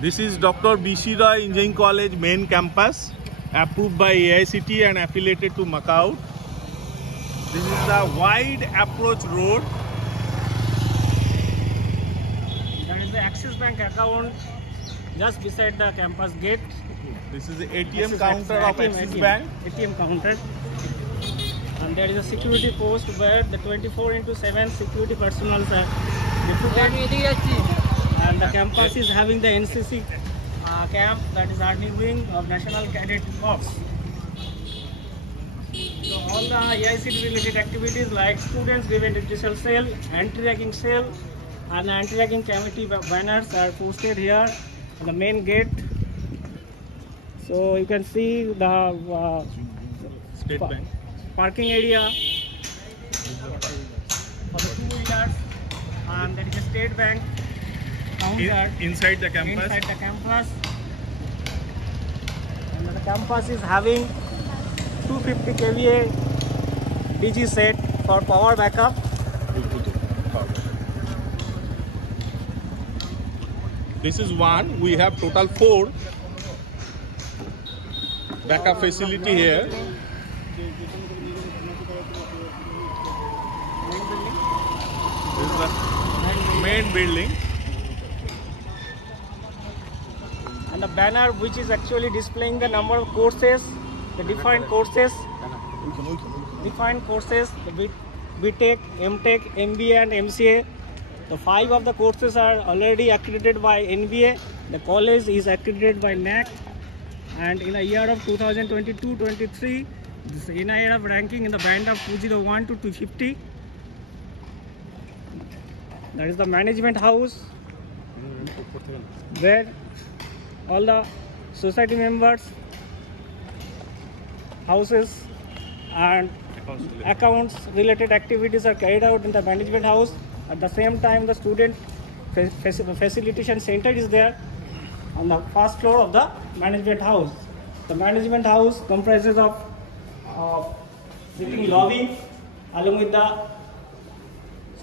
This is Dr. B.C.REC Engineering College main campus, approved by AICT and affiliated to Macau. This is the wide approach road. That is the Axis Bank account just beside the campus gate. This is the ATM counter of Axis Bank. ATM counter. And there is a security post where the 24/7 security personnel are deputed. And the campus is having the NCC camp, that is Army Wing of National Cadet Corps. So all the AICT related activities like students given digital cell, anti-ragging cell, and anti-ragging committee banners are posted here on the main gate. So you can see the State Bank parking area for the two-wheelers, and there is a State Bank counter inside the campus. And the campus is having 250 kVA DG set for power backup. This is one. We have total 4 backup facility here. This is the main building. And the banner which is actually displaying the number of courses, the defined courses, the B.Tech, M.Tech, MBA and MCA. The 5 of the courses are already accredited by NBA. The college is accredited by NAC. And in the year of 2022-23, this NIRF ranking in the band of 201 to 250. That is the management house, where all the society members, houses and accounts related activities are carried out in the management house. At the same time, the student facilitation center is there on the first floor of the management house. The management house comprises of sitting lobby along with the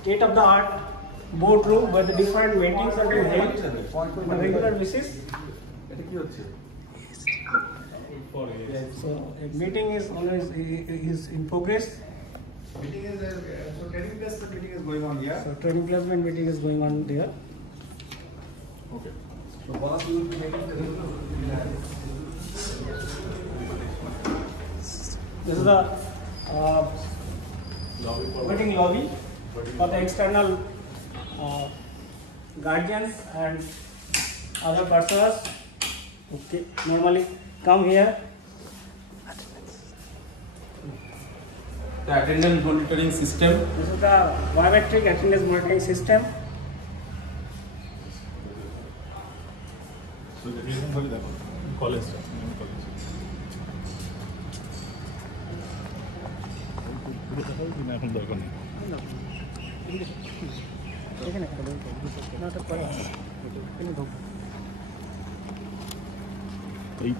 state-of-the-art boardroom where the different meetings are being held on a regular basis. So a meeting is always in progress. Meeting is so training placement meeting is going on here. So training placement meeting is going on there. Okay. So one of you will be making This is the meeting lobby for the external guardians and other persons. Okay, normally come here. The attendance monitoring system. This is the biometric attendance monitoring system. So the reason for that college.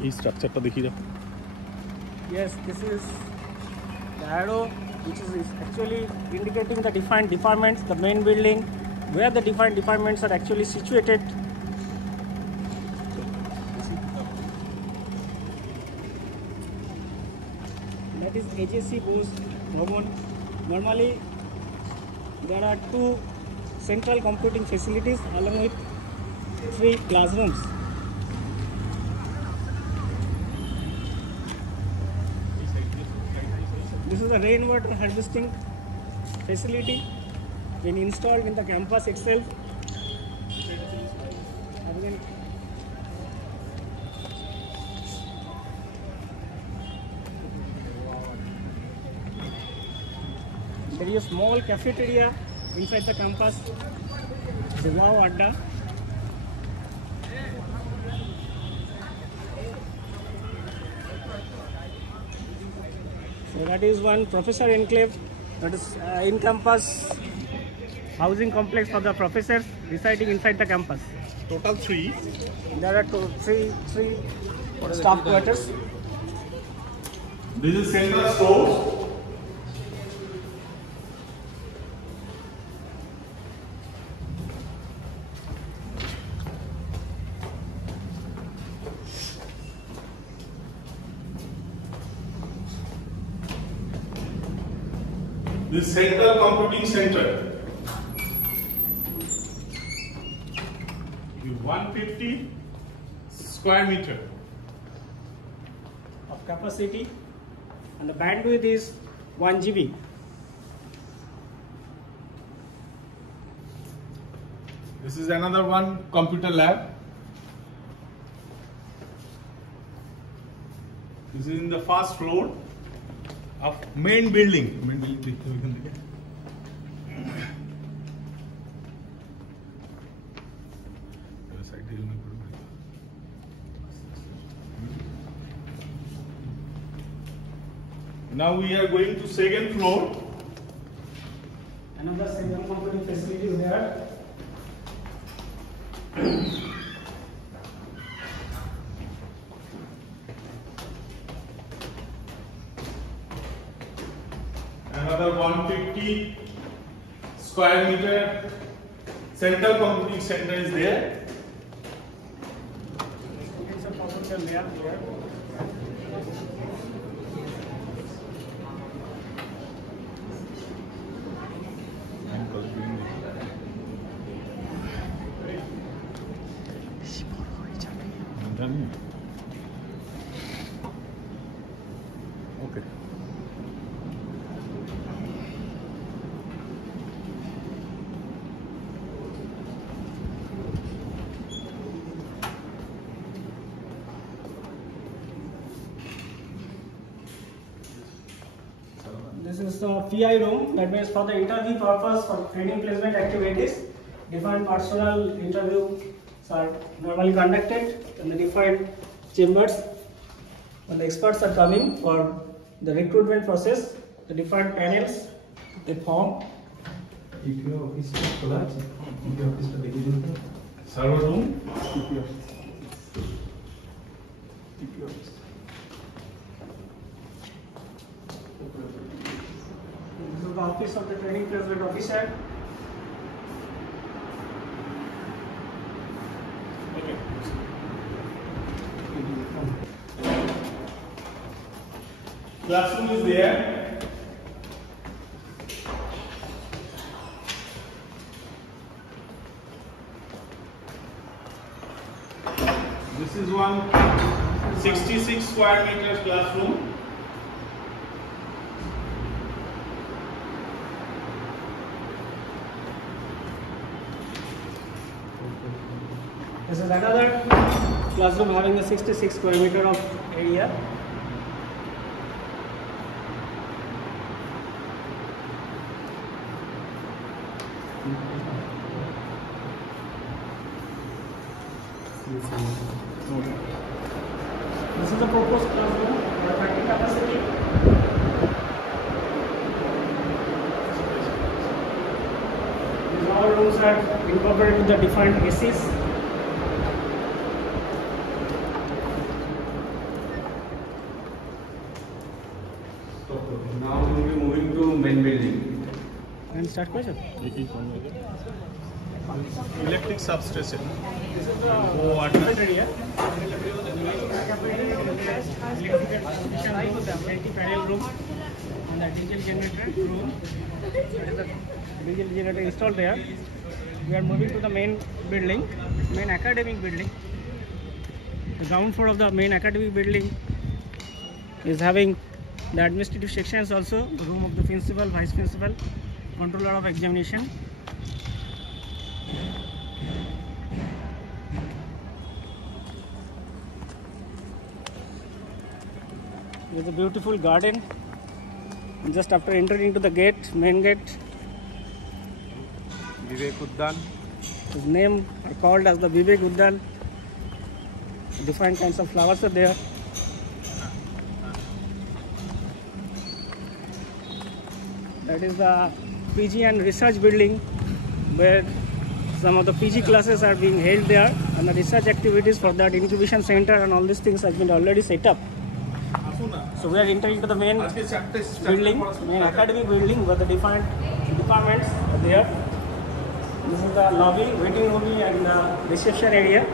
এই স্ট্রাকচারটা দেখি যা। Yes, this is the arrow which is actually indicating the defined departments, the main building, where the defined departments are actually situated. That is HSC Bose Bhavan. Normally, there are 2 central computing facilities along with 3 classrooms. This is a rainwater harvesting facility been installed in the campus itself. There is a small cafeteria inside the campus, the Wow Adda. So that is one professor enclave, that is in-campus housing complex for the professors residing inside the campus. Total 3. There are three staff quarters. This is central store. This central computing center. 150 square meter of capacity, and the bandwidth is 1 GB. This is another one computer lab. This is in the first floor of main building. Now we are going to second floor. Another second computing facility is there. Another 150 square meter central computing center is there. It's a computer lab here. Okay. This is the PI room, that means for the interview purpose for training placement activities. Different personal interviews are normally conducted in the different chambers. When the experts are coming for the recruitment process, the different panels they form. Server room. This is the office of the training placement officer. Okay. Classroom is there. This is one 66 square meters classroom. This is another classroom having a 66 square meter of area. This is the proposed classroom for 30 capacity. These all rooms are incorporated with the defined ACs. Now we will be moving to main building. And start question. Electric substation. This is the water. area. Multi-panel room and the diesel generator room. That is the diesel generator installed there. We are moving to the main building, main academic building. The ground floor of the main academic building is having the administrative sections also, the room of the principal, vice principal, controller of examination. There is a beautiful garden. And just after entering into the gate, main gate, Vivek Uddan. his name are called as the B.Tech Uddan. Different kinds of flowers are there. That is the PG and research building where some of the PG classes are being held there, and the research activities for that incubation center and all these things has been already set up. So we are entering into the main building, main academic building where the different departments are there. This is the lobby, waiting lobby and the reception area.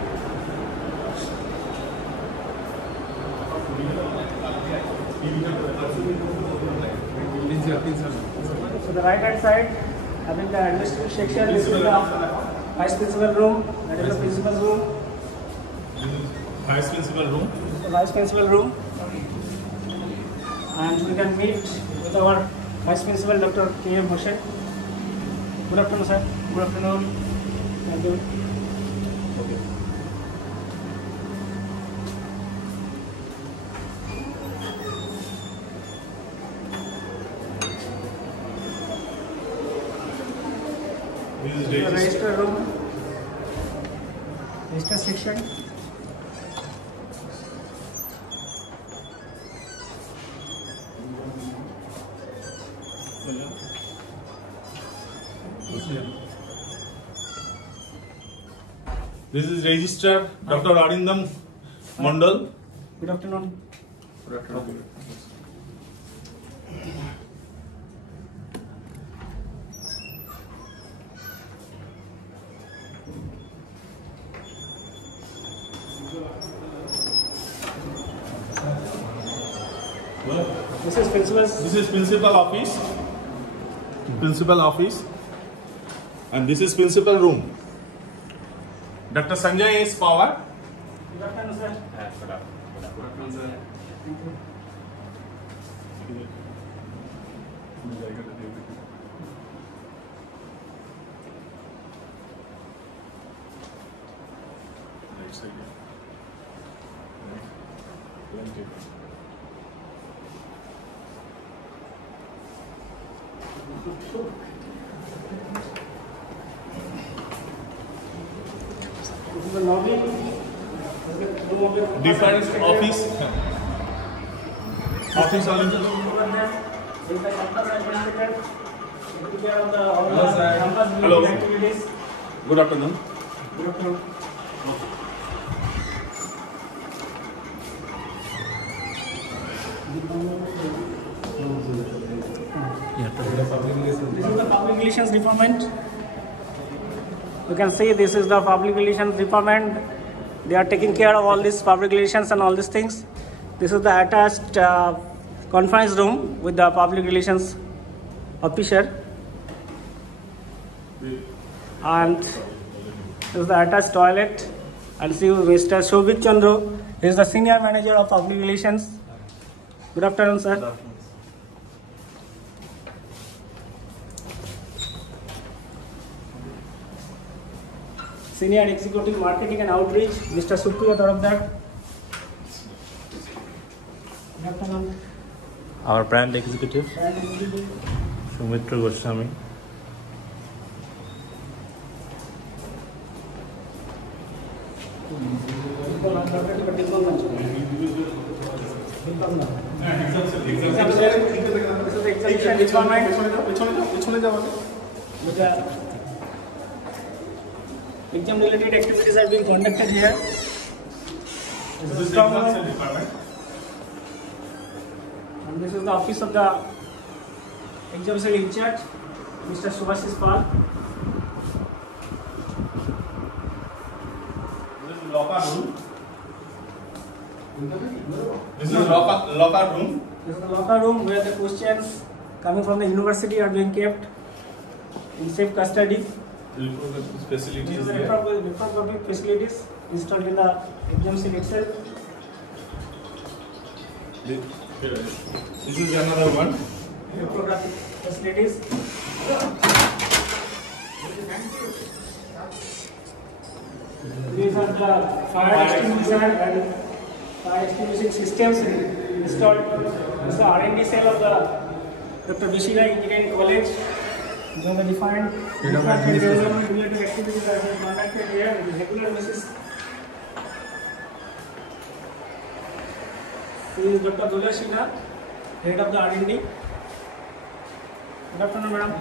So the right hand side, having the administrative section, this is the vice principal room, that is the principal's room. Vice principal room. This is the vice principal room. And we can meet with our vice principal, Dr. K.M. Hossain. Good afternoon, sir. Good afternoon. Thank you. Okay. This is The register. register room, register section. This is Registrar Dr. Arindam Mandal. Good afternoon. This is principal's. This is principal office. Principal office. And this is principal room. Dr. Sanjay S. Pawar. Good afternoon, sir. This is the lobby. Different office. Office Over there is the campus administrator. Taking care of all Hello, the sir. campus Hello. building activities. Good afternoon. Good afternoon. This is the public relations department. You can see this is the public relations department. They are taking care of all these public relations and all these things. This is the attached conference room with the public relations officer. And this is the attached toilet. And see Mr. Shobhik Chandra. He is the senior manager of public relations. Good afternoon, sir. Senior Executive Marketing and Outreach, Mr. Supriya Tarabdar. Good afternoon. Our brand executive, Brand Executive. Sumitra Goswami. This is the exhibition department. With the exam related activities are being conducted here. This is the strong room. Department. And this is the office of the exam cell in charge, Mr. Subhashis Pal. This is locker room. This is locker room. This is the locker room where the questions coming from the university are being kept in safe custody. This Facilities is the here. lithography facilities installed in the exam cell itself. This is another one. Lithography facilities. These are the fire extinguisher and fire extinguishing systems installed. This is the R&D cell of the Dr. BCREC Engineering College. These are the defined research and development related activities that are being conducted here on a regular basis. This is Dr. Dulashina, head of the R&D. Good afternoon, madam.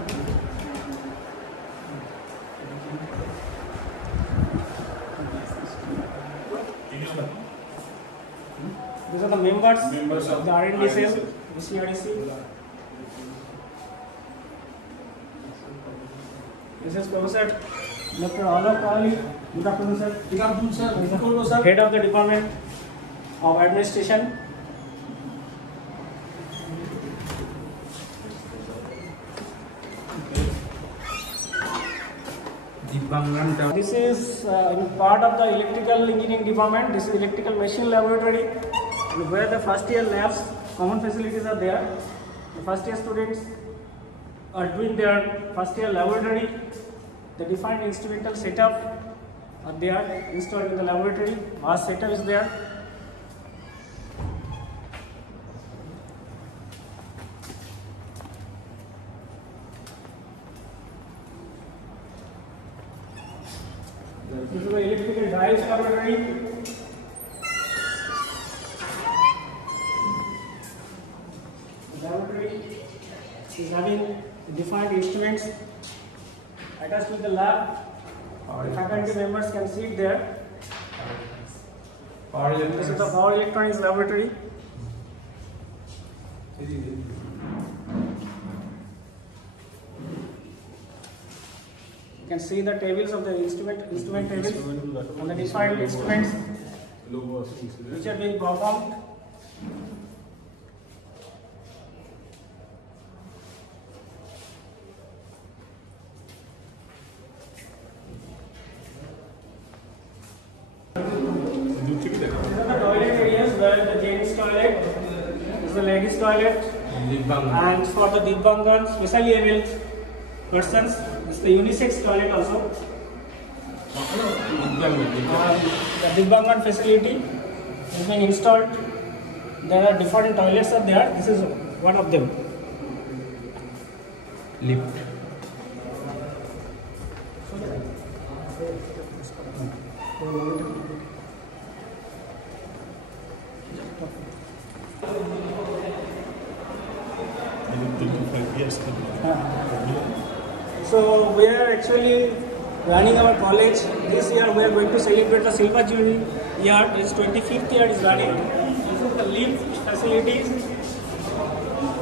These are the members of the R&D cell, BCREC. This is Professor Dr. Alok Kali. Good afternoon, sir. Good afternoon, sir. Head of the Department of Administration. This is in part of the electrical engineering department. This is electrical machine laboratory, where the first year labs, common facilities are there. The first year students are doing their first year laboratory. The defined instrumental setup are there installed in the laboratory. Our setup is there. This is the electrical drives laboratory. The laboratory is having defined instruments attached with the lab. The faculty members can sit there. This is the power electronics laboratory. You can see the tables of the instrument tables and the defined instruments which are being performed. These are the toilet areas where the gents toilet, this is the ladies toilet, and for the Dibbangan, specially abled persons, this is the unisex toilet also. The Dibbangan facility is being installed. There are different toilets are there. This is one of them. Lift. So we are actually running our college. This year we are going to celebrate the Silver Jubilee year. This 25th year is running. This is the lift facilities.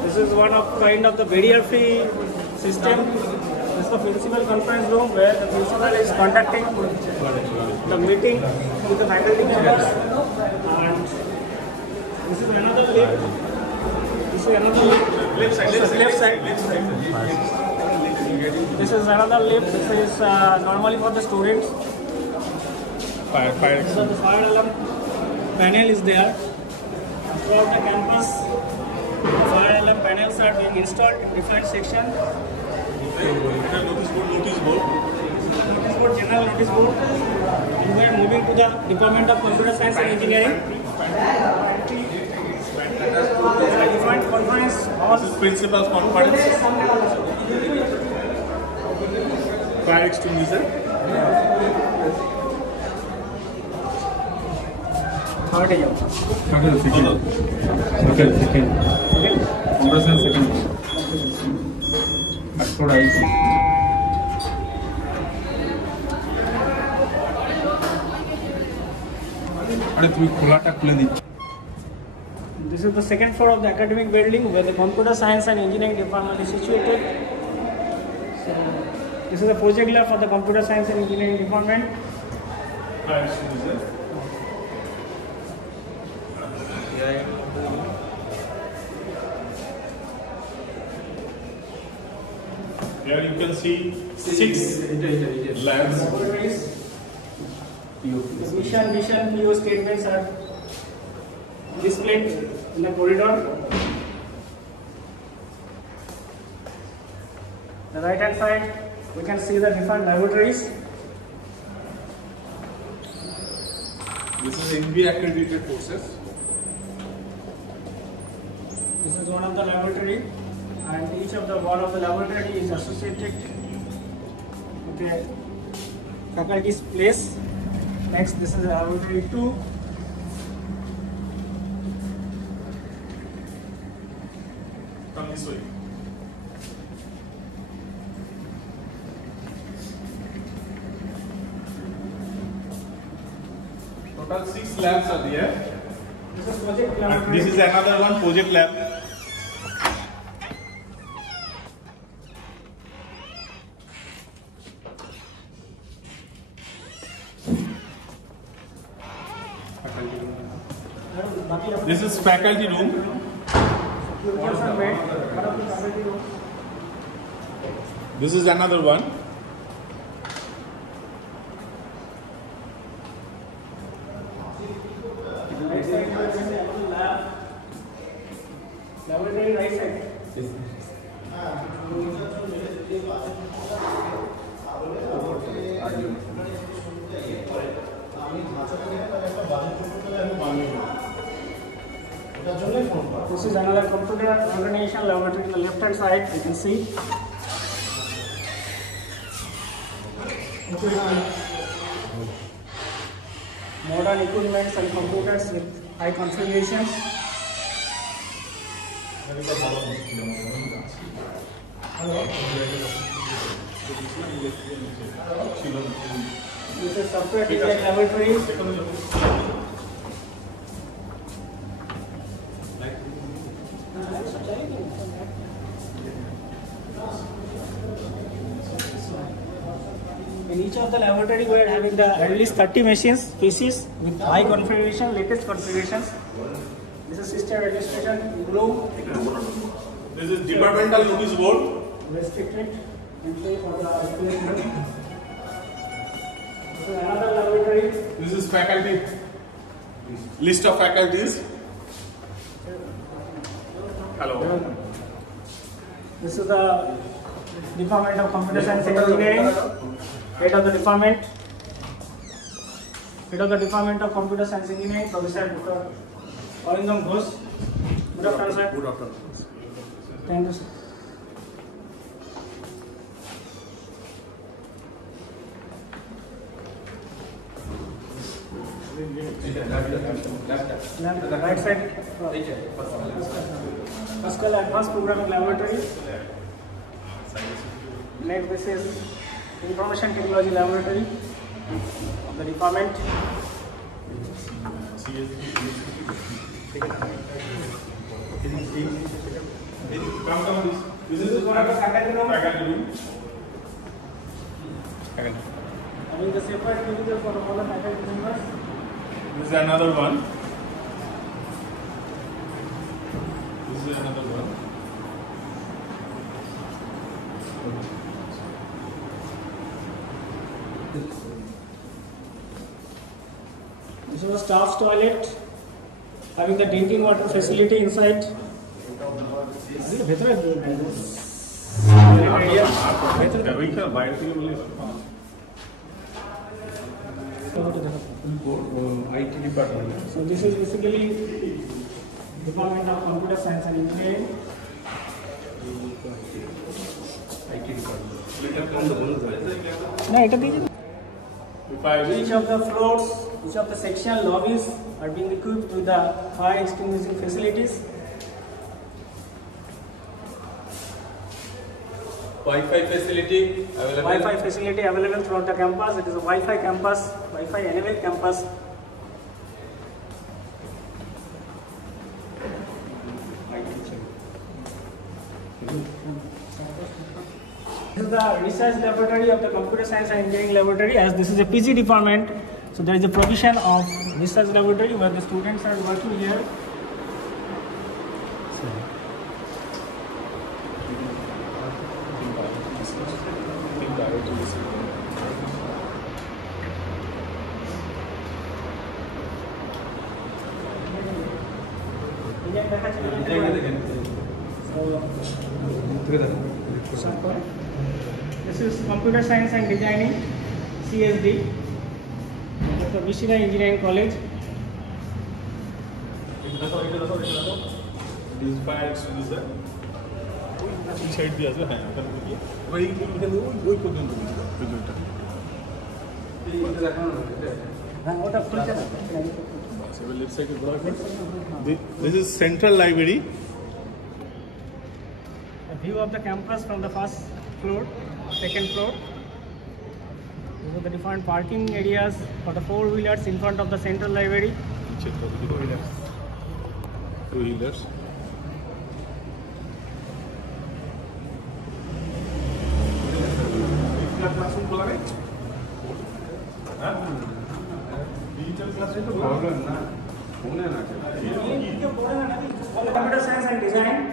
This is one of kind of the barrier-free system. This is the principal conference room where the principal is conducting the meeting with the faculty members. And this is another lift. This is another lift. Left side. This is another lift. This is normally for the students. Fire. So the fire alarm panel is there. Throughout the campus, the fire alarm panels are being installed in different sections. Notice board. General notice board. And we are moving to the Department of Computer Science and Engineering. There are different conference halls. Principal's conference. Fire extinguisher. Third year. Second. Computer science second. Oxford IC. This is the second floor of the academic building where the Computer Science and Engineering department is situated. So, this is the project lab for the Computer Science and Engineering department. Here you can see 6 labs. The mission PO statements are displayed in the corridor. The right hand side, we can see the different laboratories. This is NBA accredited courses. This is one of the laboratory, and each of the wall of the laboratory is associated with a faculty's place. Next, this is laboratory 2. Come this way. Total 6 labs are there. This is project And laboratory. this is another one, project lab. This is faculty room. This is another one. computer organization laboratory in the left hand side, you can see. Modern equipments and computers with high configurations. This is software design laboratory. In each of the laboratory, we are having at least 30 machines, PCs with high configuration, latest configurations. This is system registration room. This is departmental notice board. Restricted entry for the replacement. This is another laboratory. This is faculty. List of faculties. Hello. This is the Department of Computer Science and Engineering. Head of the Department of Computer Science and Engineering, Professor Dr. Arindam Ghosh. Good afternoon, sir. Good afternoon. Thank you, sir. Right side. Pascal Advanced Programming Laboratory. Next, this is Information Technology Laboratory of the department. This is one of the faculty room. Having the separate cubicle for all the faculty members. This is another one. This is another one. This is the staff's toilet, having the drinking water facility inside. IT department. So this is basically Department of Computer Science and Engineering. No, it is. Each of the floors, each of the section lobbies are being equipped with the fire extinguishing facilities. Wi-Fi facility available. Wi-Fi facility available throughout the campus. It is a Wi-Fi campus, Wi-Fi enabled campus. This is the research laboratory of the Computer Science and Engineering Laboratory. As this is a PG department, so there is a provision of research laboratory where the students are working here. This is Computer Science and Designing, CSD, the BCREC Engineering College. This fire extinguisher. Inside the other hand. This is Central Library. A view of the campus from the first floor, second floor. These are the different parking areas for the four-wheelers in front of the Central Library. Two-wheelers. Computer Science and Design.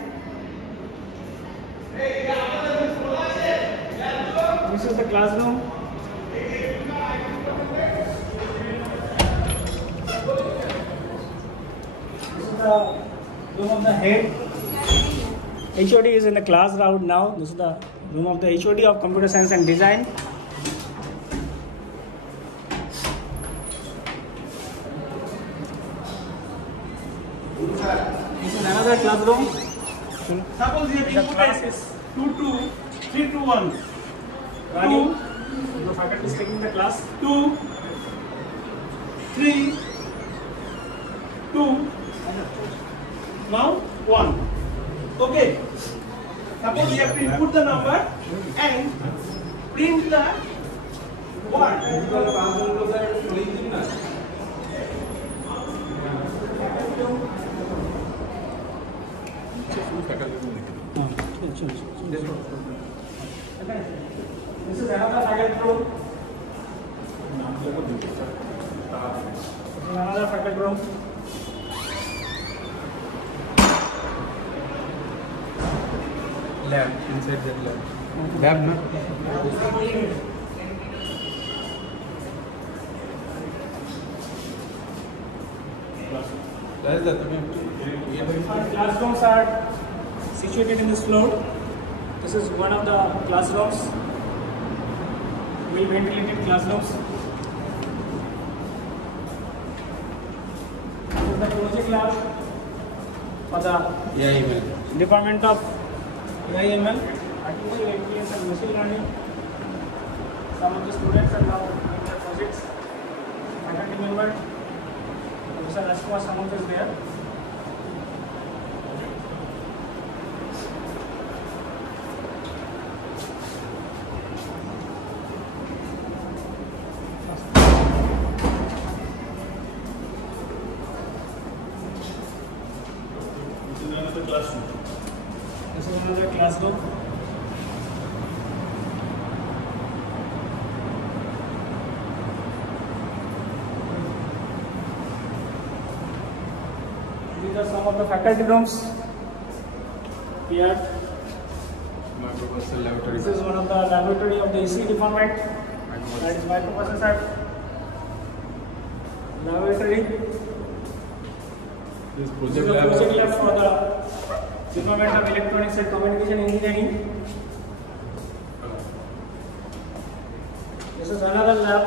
This is the classroom. This is the room of the head. HOD is in the class round now. This is the room of the HOD of Computer Science and Design. This is another classroom. Suppose you have input is 2 2 3 2 1. Running. The faculty is taking the class 2 3 2 now 1. Okay. Suppose you have to input the number and print the word. This is another faculty room. This is another faculty room. Lab, inside the lab. Lab, no? That's the Our classrooms are situated in this floor. This is one of the classrooms, well ventilated classrooms. This is the project lab for the Department of AIML, Artificial Intelligence and Machine Learning. Some of the students are now doing their projects. Faculty member, Professor Ashwa Samant is there. This is another classroom. These are some of the faculty rooms. Here. This is one of the laboratory of the EC department. That is microprocessor laboratory. This This is the project lab for the Department of Electronics and Communication Engineering. This is another lab.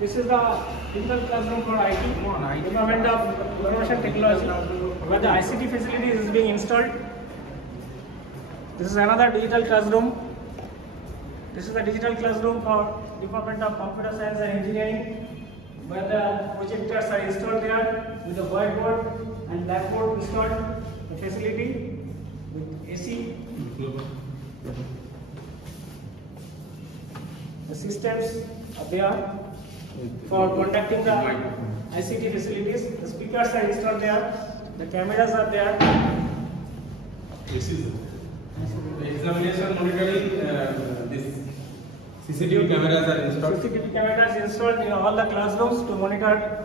This is the digital classroom for IT, Department of Information Technology, where the ICT facilities is being installed. This is another digital classroom. This is the digital classroom for Department of Computer Science and Engineering, where the projectors are installed there with a whiteboard and blackboard installed. The facility with AC. The systems are there for conducting the ICT facilities. The speakers are installed there. The cameras are there. This is the examination monitoring. This CCTV cameras are installed. CCTV cameras installed in all the classrooms to monitor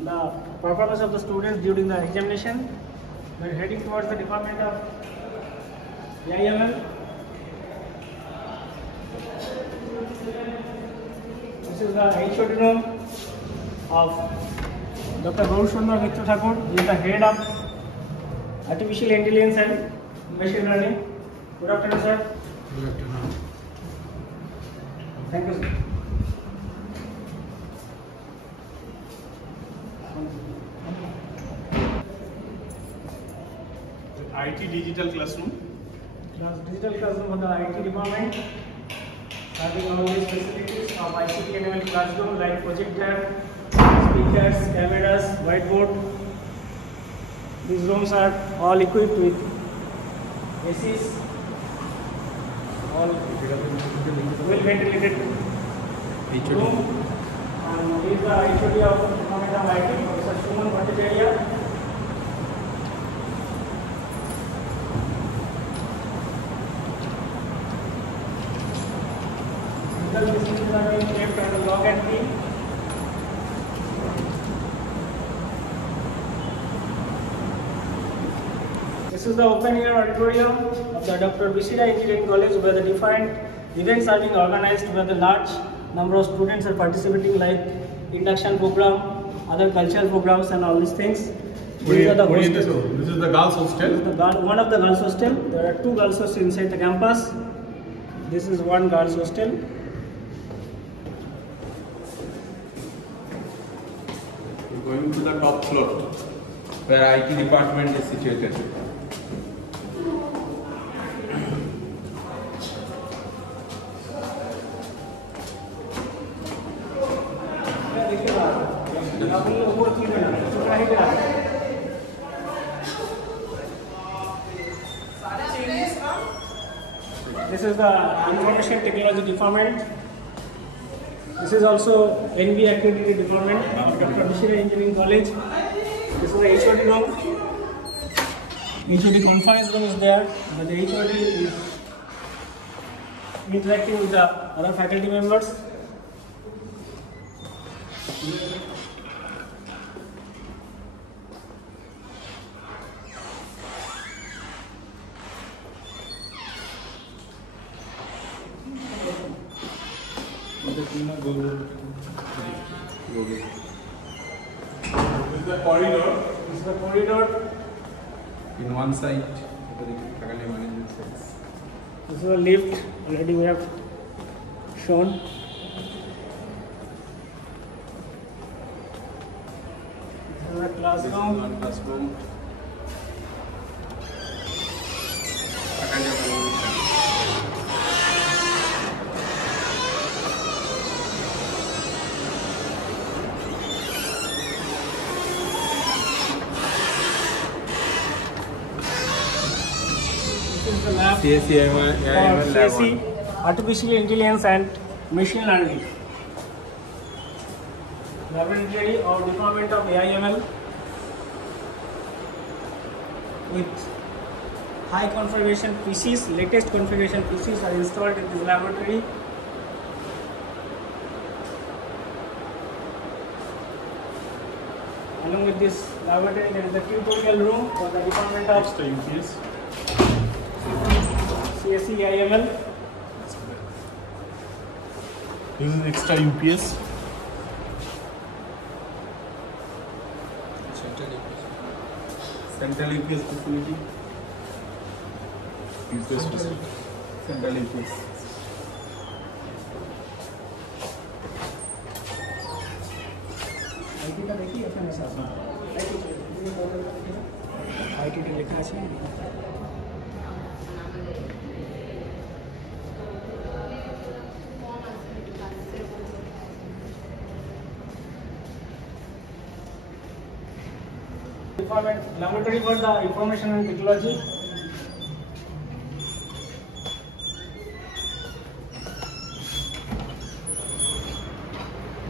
the performance of the students during the examination. We are heading towards the Department of AIML. This is the HOD room of Dr. Gaurusundar Mitra Thakur. He is the head of Artificial Intelligence and Machine Learning. Good afternoon, sir. Good afternoon. Thank you, sir. IT digital classroom. Digital classroom for the IT department, having all these facilities of ICT enabled classroom like projector, speakers, cameras, whiteboard. These rooms are all equipped with ACs, all well ventilated room. And these are HOD of Department of IT, Professor Shuman Bhattacharya. Machines are being kept on the log and key. This is the open air auditorium of the Dr. BCREC Engineering College, where the defined events are being organized, where the large number of students are participating, like induction program, other cultural programs, and all these things. These are the hostels. This is the girls' hostel. This is the one of the girls' hostel. There are 2 girls' hostels inside the campus. This is one girls' hostel. going to the top floor where IT department is situated. This is the Information Technology Department. This is also NV accredited department of Dr. BCREC Engineering College. This is the HOD room. HOD conference room is there. But the HOD is interacting with the other faculty members. This is the corridor. This is the corridor. In one side, faculty management side. This is a lift. Already we have shown. This is a classroom. One classroom. Faculty management side. This is the lab CSE, for CSE, Artificial Intelligence and Machine Learning. Laboratory or Department of AIML with high configuration PCs, latest configuration PCs are installed in this laboratory. Along with this laboratory, there is a tutorial room for the Department of Extra UPS. CSE AIML. This is extra UPS. Central UPS facility. UPS facility. Central UPS. আইটিটা দেখি এখানে আছে আইটিটা লেখা আছে Department Laboratory for the Information and Technology.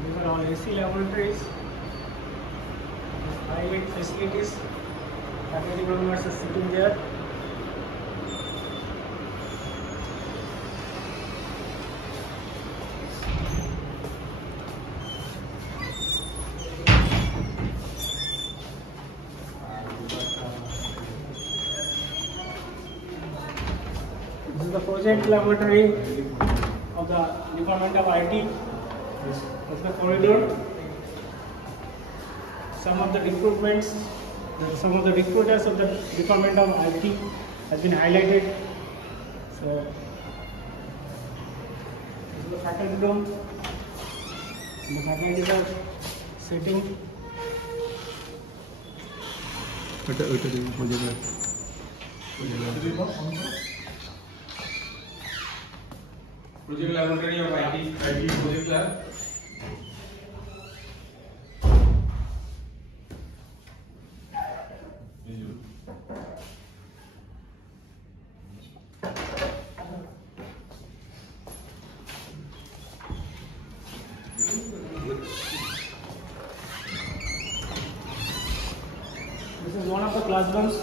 These are all AC laboratories. High-end facilities. Faculty members are sitting there. This is the project laboratory of the Department of IT. This is the corridor. Some of the recruiters of the Department of IT has been highlighted. So this is the faculty room. The faculty are sitting. Project laboratory of IT project lab. This is one of the classrooms.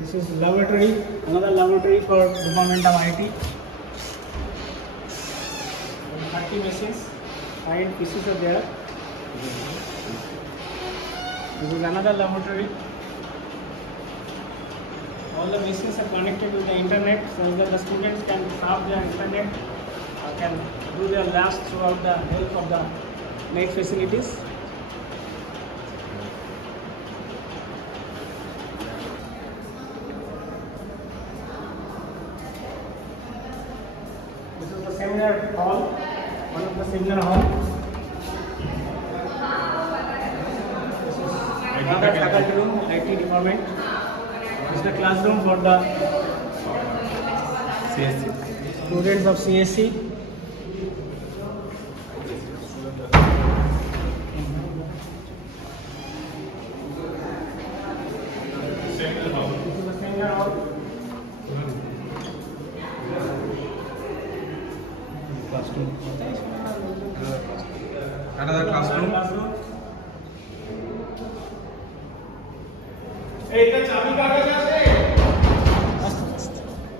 This is laboratory, another laboratory for Department of IT. 30 machines, high-end PCs are there. This is another laboratory. All the machines are connected with the internet, so that the students can surf their internet, can do their labs throughout the help of the net facilities. This is the seminar hall, one of the seminar hall. This is another faculty room, IT department. This is the classroom for the students of CSC. Another classroom. এটা চাবি কার কাছে আছে?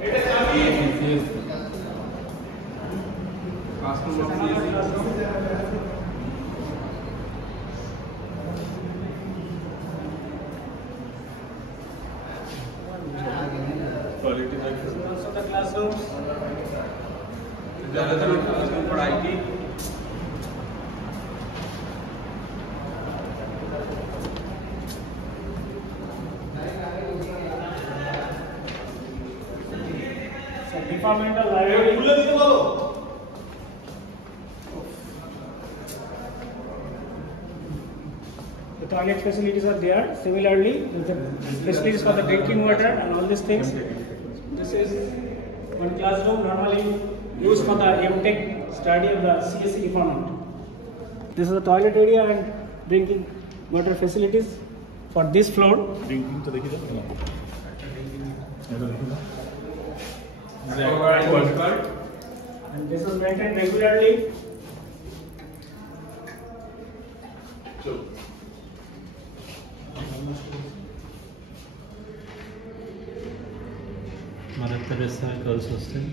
এটা চাবি। Classroom of CSC. Also the classrooms. The other classroom for IT. So departmental library. খুলে দিতে বলো। The toilet facilities are there. Similarly, the facilities for the drinking water and all these things. This is one classroom normally used for the B.Tech study of the CSC department. This is the toilet area and drinking water facilities for this floor. Drinking তো দেখি দাও। And this is maintained regularly. Mother Teresa Girls Hostel.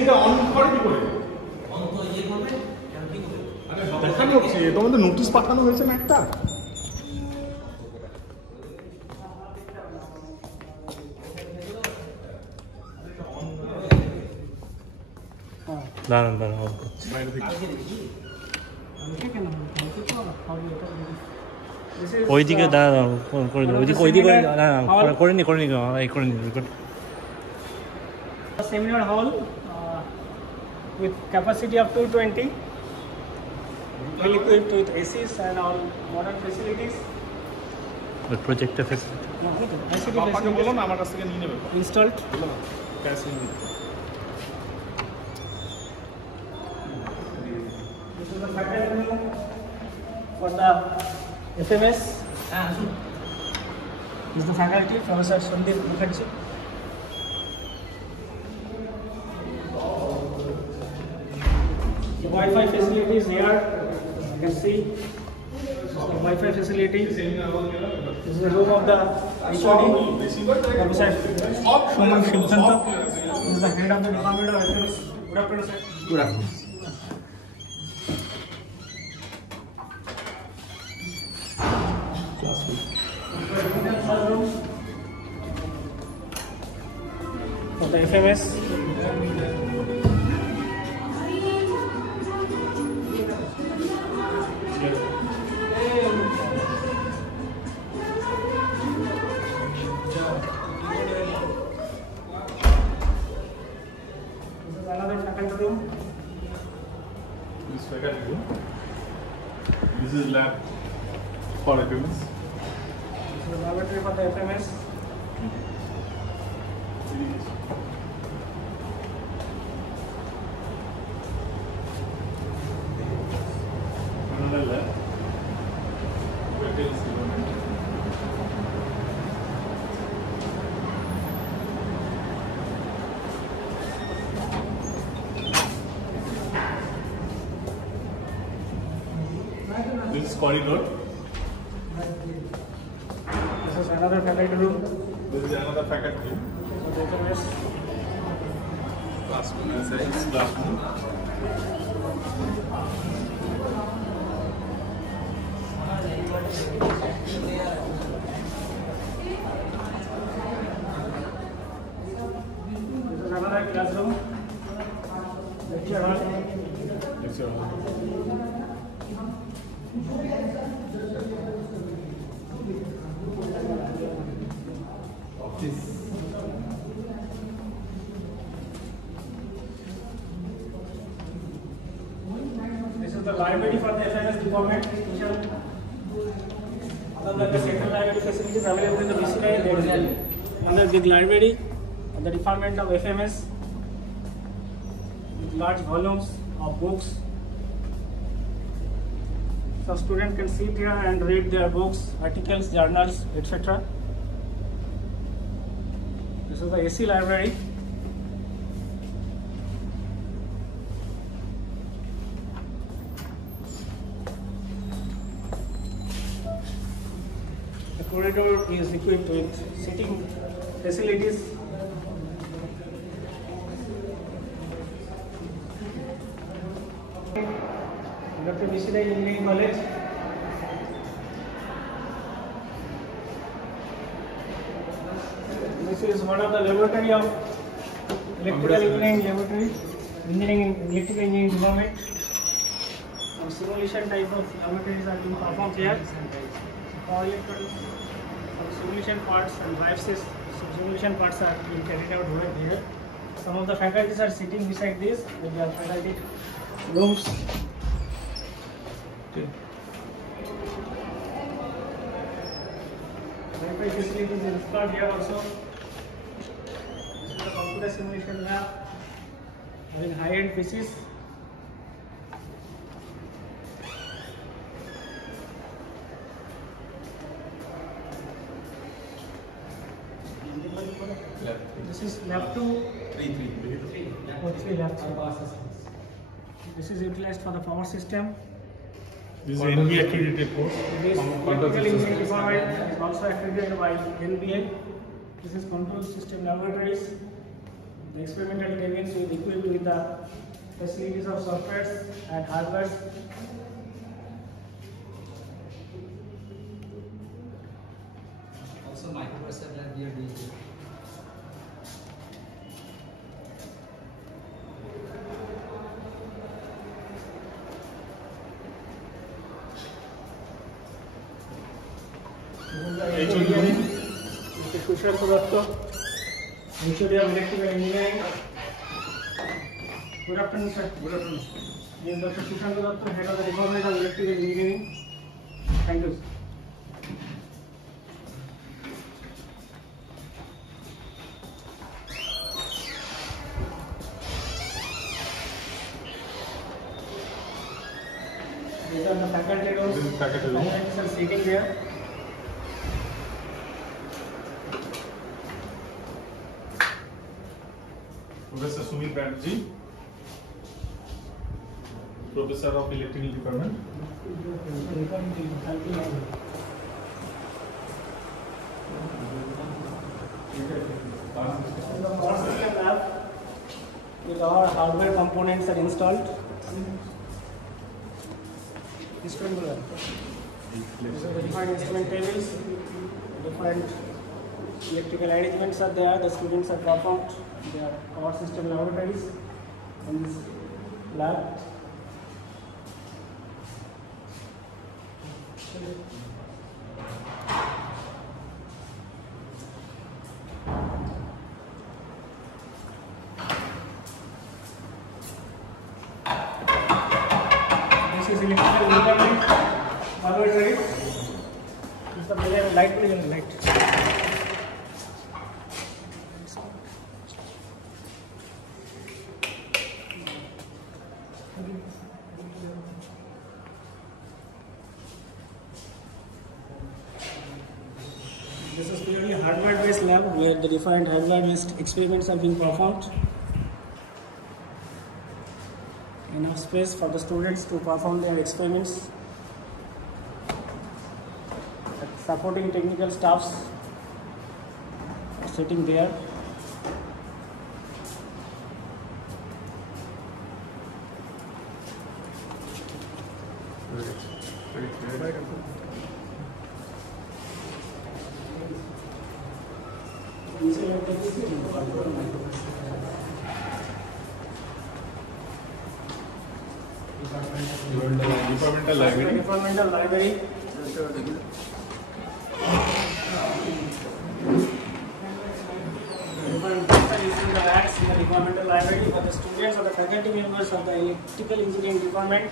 এটা on করে কি করে? দেখানো হচ্ছে তোমাদের নোটিশ পাঠানো হয়েছে না একটা? দাঁড়ান দাঁড়ান অন করছি। ওইদিকে দাঁড়ান করে দিন, ওইদিকে না করে নি এই করে নিন। Seminar hall with capacity of 220, well equipped with ACs and all modern facilities. With projector facility. ICT বাবাকে বলো facilities না আমার কাছ থেকে নিয়ে নেবে। installed. This is the faculty room for the FMS. This is the faculty, Professor Sandeep Mukherjee. The Wi-Fi facilities here, you can see. This is the Wi-Fi facility. This is the room of the HOD, Professor Shuman Shibdanta. This is the head of the department of FMS. Good afternoon, sir. Good afternoon. Classroom for the FMS. This is another faculty room. This faculty room. This is lab for FMS. This is the laboratory for the FMS. Another lab. Materials development. This is corridor. This is another faculty room This is another faculty room. for the FMS. Classroom inside. Classroom. This is another classroom. Lecture hall. lecture hall. Office. This is the library for the FMS department. Other than the central library facilities available in the BCREC, there is another big library at the department of FMS with large volumes of books. So students can sit here and read their books, articles, journals, etc. This is the AC library. The corridor is equipped with sitting facilities. Dr. BCREC Engineering College. This is one of the laboratory of electrical engineering laboratory, electrical engineering department. Some simulation type of laboratories are being performed here. Power electronics, some simulation parts and drive systems, some simulation parts are being carried out over here. Some of the faculties are sitting beside this with their faculty rooms. Wi-Fi facilities installed here also. This is the computer simulation lab having high-end PCs. This is lab 2. Three lab 3. This is utilized for the power system. This is NBA accredited course. This electrical engineering department is also accredited by NBA. This is control system laboratories. The experimental cabins will be equipped with the facilities of softwares and hardware. Also microprocessor lab here doing. Kushal Dutta, Institute of Electrical Engineering. Good afternoon, sir. Good afternoon. This is Dr. Kushal Dutta, Head of the Department of Electrical Engineering. Thank you. These are the faculty rooms. This is faculty room. Faculties are sitting there. Professor Sumit Banerjee, Professor of Electrical Department. The power system lab with our hardware components are installed. Instrument lab. These are the different instrument tables, different electrical arrangements are there. The students are performed their power system laboratories in this lab. This is electrical department laboratory. This is the brilliant light, brilliant light. This is purely hardware-based lab where the different hardware-based experiments are being performed. Enough space for the students to perform their experiments. Supporting technical staffs are sitting there. Departmental library. Departmental library. Different books are used in the racks in the departmental library for the students or the faculty members of the electrical engineering department.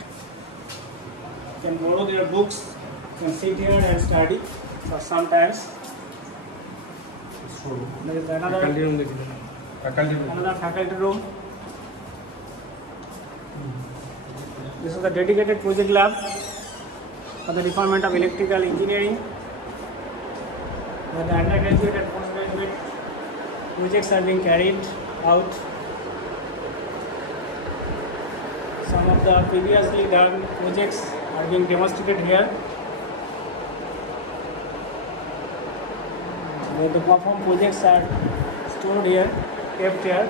Can borrow their books, can sit here and study for sometimes. There is another faculty room. This is the dedicated project lab for the Department of Electrical Engineering, where the undergraduate and postgraduate projects are being carried out. Some of the previously done projects are being demonstrated here. Where the performed projects are stored here, kept here.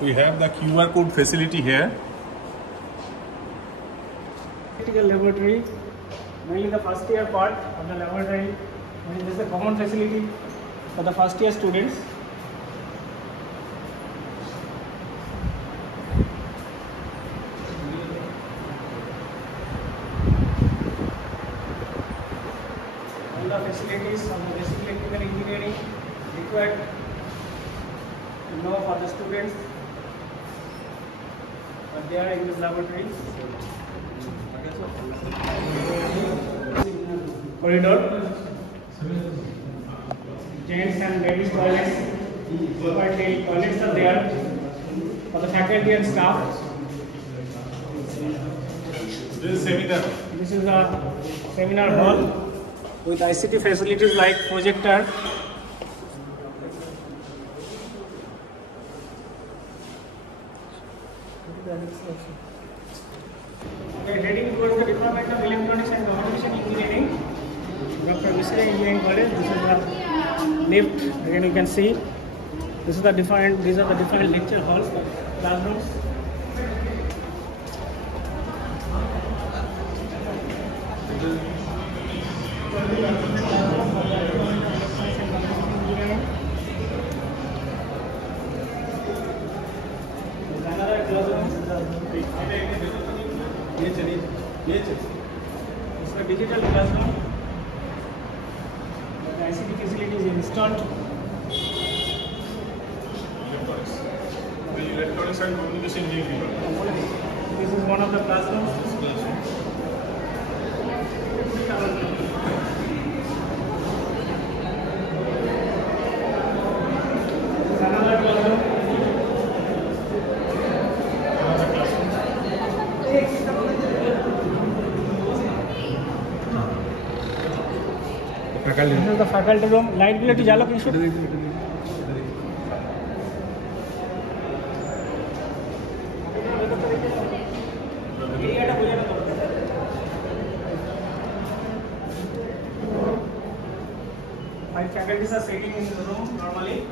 We have the QR code facility here. Electrical laboratory, mainly the first year part of the laboratory. This is a common facility for the first year students. All the facilities of the basic electrical engineering required to know for the students are there in this laboratory. Corridor, gents and ladies toilets, separately toilets are there for the faculty and staff. This is seminar. This is a seminar hall with ICT facilities like projector. Okay, heading towards the Department of Electronics and Communication Engineering, Dr. BCREC Engineering College. This is the lift. Again, you can see these are the different lecture halls, classrooms. Another classroom. This is a digital classroom. The ICT facility is installed. The electronics and communication engineering. This is one of the classrooms. This is another classroom. This is the faculty room. Light bill to jalo please. Five faculties are sitting in the room normally.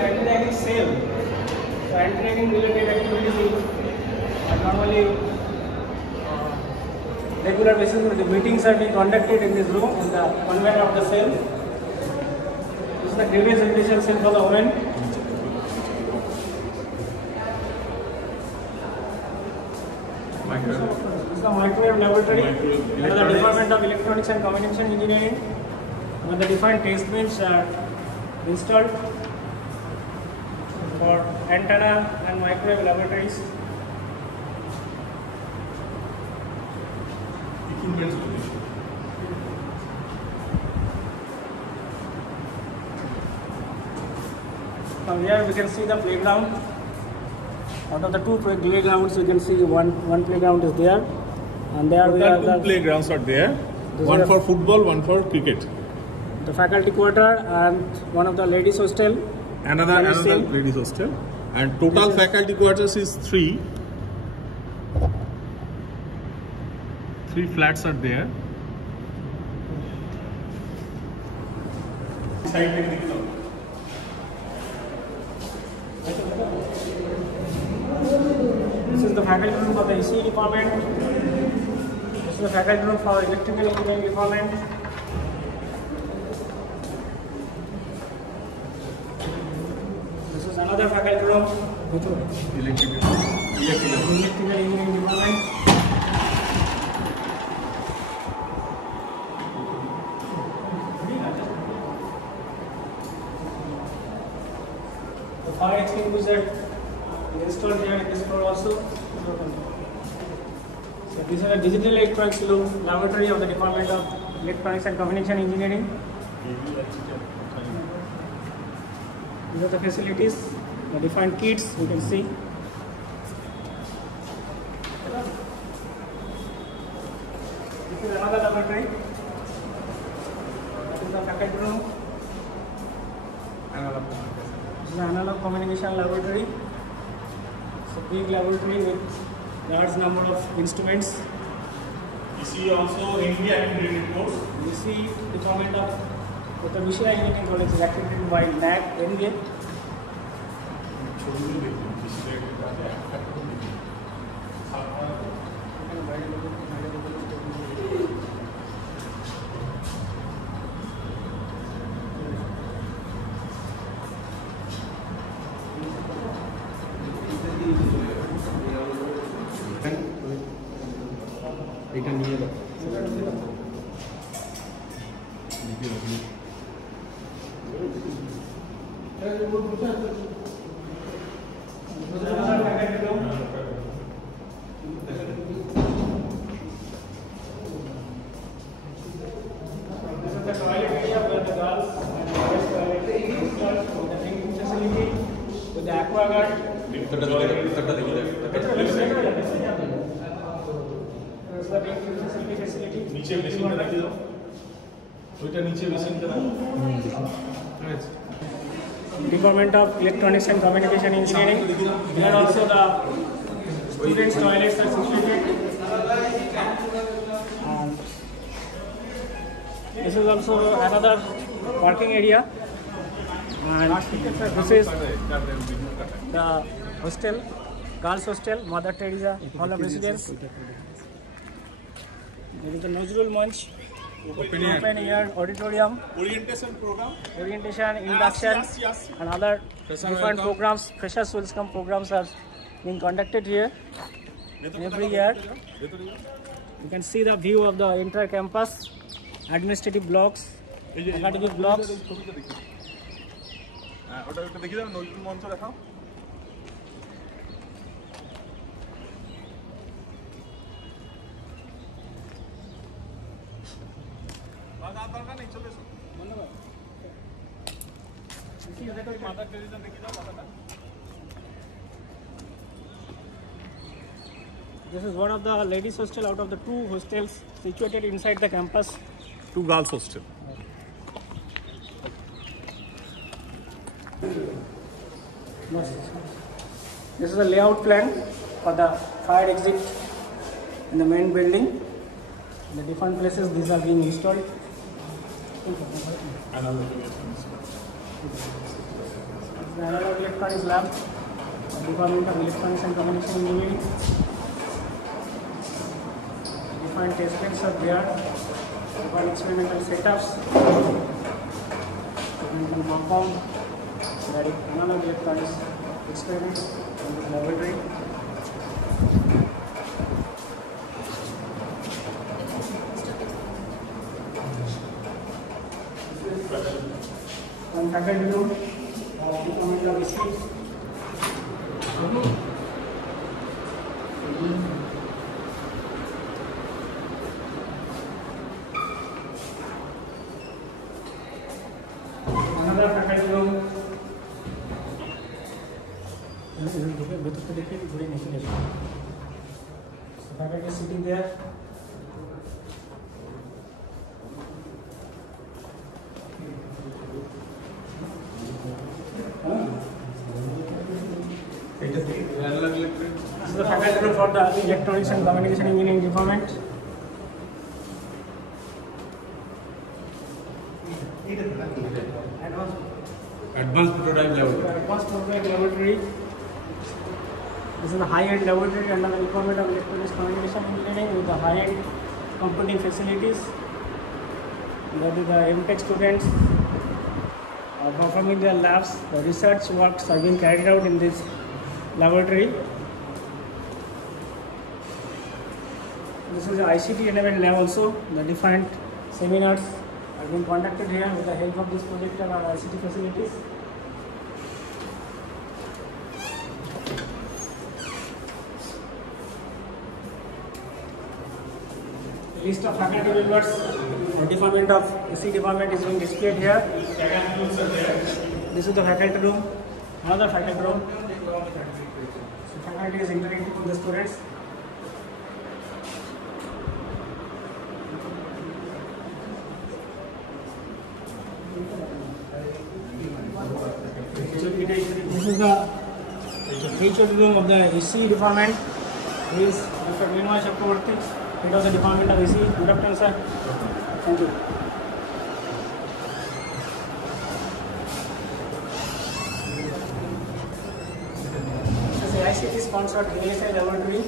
Anti-ragging cell. So anti-ragging related activities are normally regular basis. The meetings are being conducted in this room in the conveyor of the cell. This is the grievance education cell for the women. This is the microwave laboratory for the Department of Electronics and Communication Engineering, where the different test benches are installed for antenna and microwave laboratories. From here we can see the playground. Out of the two playgrounds, you can see one playground is there, and there we have two playgrounds are there. One for football, one for cricket. the faculty quarter and one of the ladies hostel. Another ladies hostel. And total faculty quarters is 3. 3 flats are there. This is the faculty room for the ECE department. This is the faculty room for electrical engineering department. This is another faculty room. Electrical engineering department. The fire extinguisher installed here in this floor also. So these are the digital electronics laboratory of the Department of Electronics and Communication Engineering. These are the facilities, the different kits you can see. This is another laboratory. This is the faculty room. This is the analog communication laboratory. It's a big laboratory with large number of instruments. You see also India accredited course. You see the Department of Dr. BCREC Engineering College is accredited by NAC, NBA. এটা নিয়ে দাও This is the toilet area where the girls and boys toilet is installed with the drinking facility, with the aqua guard. This is the drinking facility. नीचे basin में रख दो। Oita नीचे basin का Department of Electronics and Communication Engineering. Here also the students' toilets are situated. And this is also another parking area. And this is the hostel, girls' hostel, Mother Teresa Hall of Residence. There is the Nozrul Munch, open air auditorium, orientation program, orientation, induction, and other different programs. Freshers will come programs are being conducted here every year. You can see the view of the entire campus, administrative blocks, academic blocks. ওটা দেখি দাও নজরুল মঞ্চ দেখাও দরকার নেই চলে এসো mother Teresa দেখি দাও মাথাটা This is one of the ladies' hostel out of the 2 hostels situated inside the campus. 2 girls hostel This is the layout plan for the fire exit in the main building. In the different places these are being installed. This is the analog electronics lab, the Department of Electronics and Communication Engineering. Different test beds are there, different experimental setups, experimental compound, analog electronics experiments in the laboratory. One faculty room, Department of History. Another faculty room. Faculty is sitting there. classroom for the electronics and communication engineering department. Advanced prototype laboratory. Advanced prototype laboratory. This is a high-end laboratory under the Department of Electronics Communication Engineering with the high-end computing facilities. That is the B.Tech students are performing their labs. The research works are being carried out in this laboratory. This is the ICT enabled lab also. The different seminars are being conducted here with the help of this projector and ICT facilities. List of faculty members or department of AC department is being displayed here. This is the faculty room, another faculty room. So faculty is interacting with the students. This is the HOD room of the AC department. He is Dr. Vinay Chakravarti, head of the Department of AC. Good afternoon, sir. Thank you. This is the ICT sponsored ASI laboratory.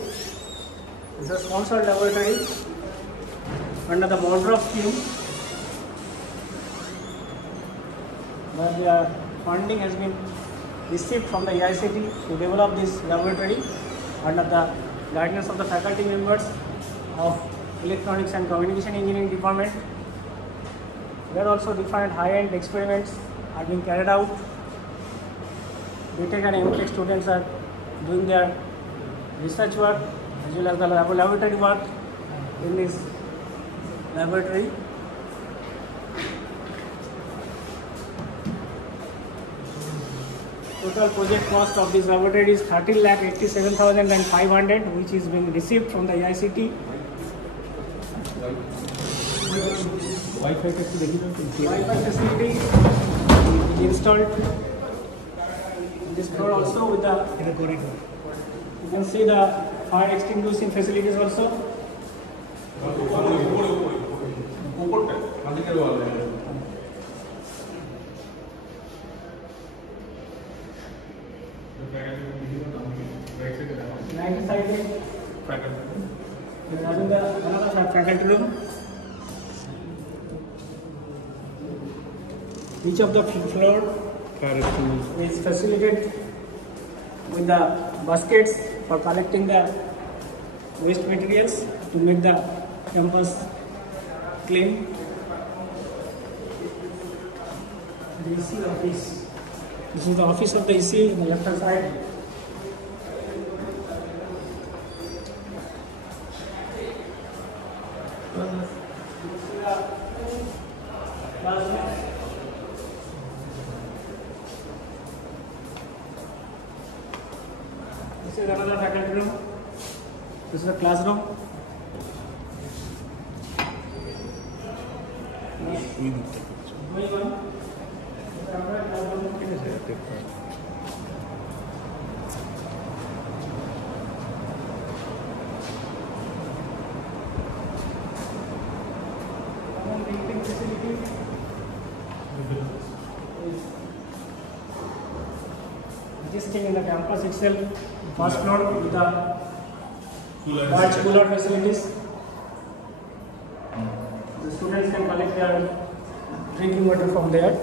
This is a sponsored laboratory under the border of scheme, where the funding has been received from the AICT to develop this laboratory under the guidance of the faculty members of Electronics and Communication Engineering Department. There also different high-end experiments are being carried out. B.Tech and M.Tech students are doing their research work as well as the laboratory work in this laboratory. Total project cost of this laboratory is 13,87,500, which is being received from the AICT. Wi-Fi facility is installed in this floor also with the corridor. You can see the fire extinguishing facilities also. Right side is another faculty room. Each of the floor is facilitated with the baskets for collecting the waste materials to make the campus clean. The EC office. This is the office of the EC on the left hand side. This is another faculty room. This is a classroom. Existing in the campus itself, first floor with the large cooler facilities. The students can collect their drinking water from there.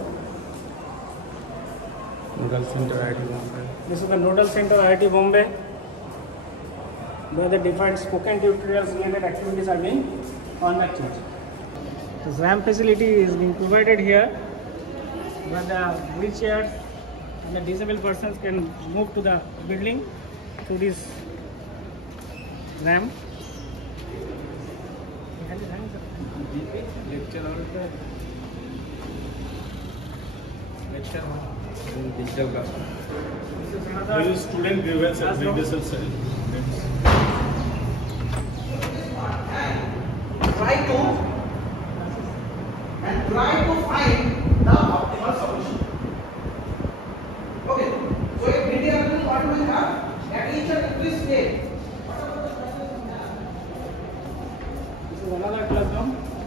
Nodal Center IIT Bombay. This is the Nodal Center IIT Bombay, where the different spoken tutorials related activities are being conducted. The ramp facility is being provided here, where the wheelchairs and the disabled persons can move to the building through this ramp. Digital class. This is another There is student grievance and redressal cell. Try to find the optimal solution. Okay, so a media what we have at each and every stage, what are is another classroom.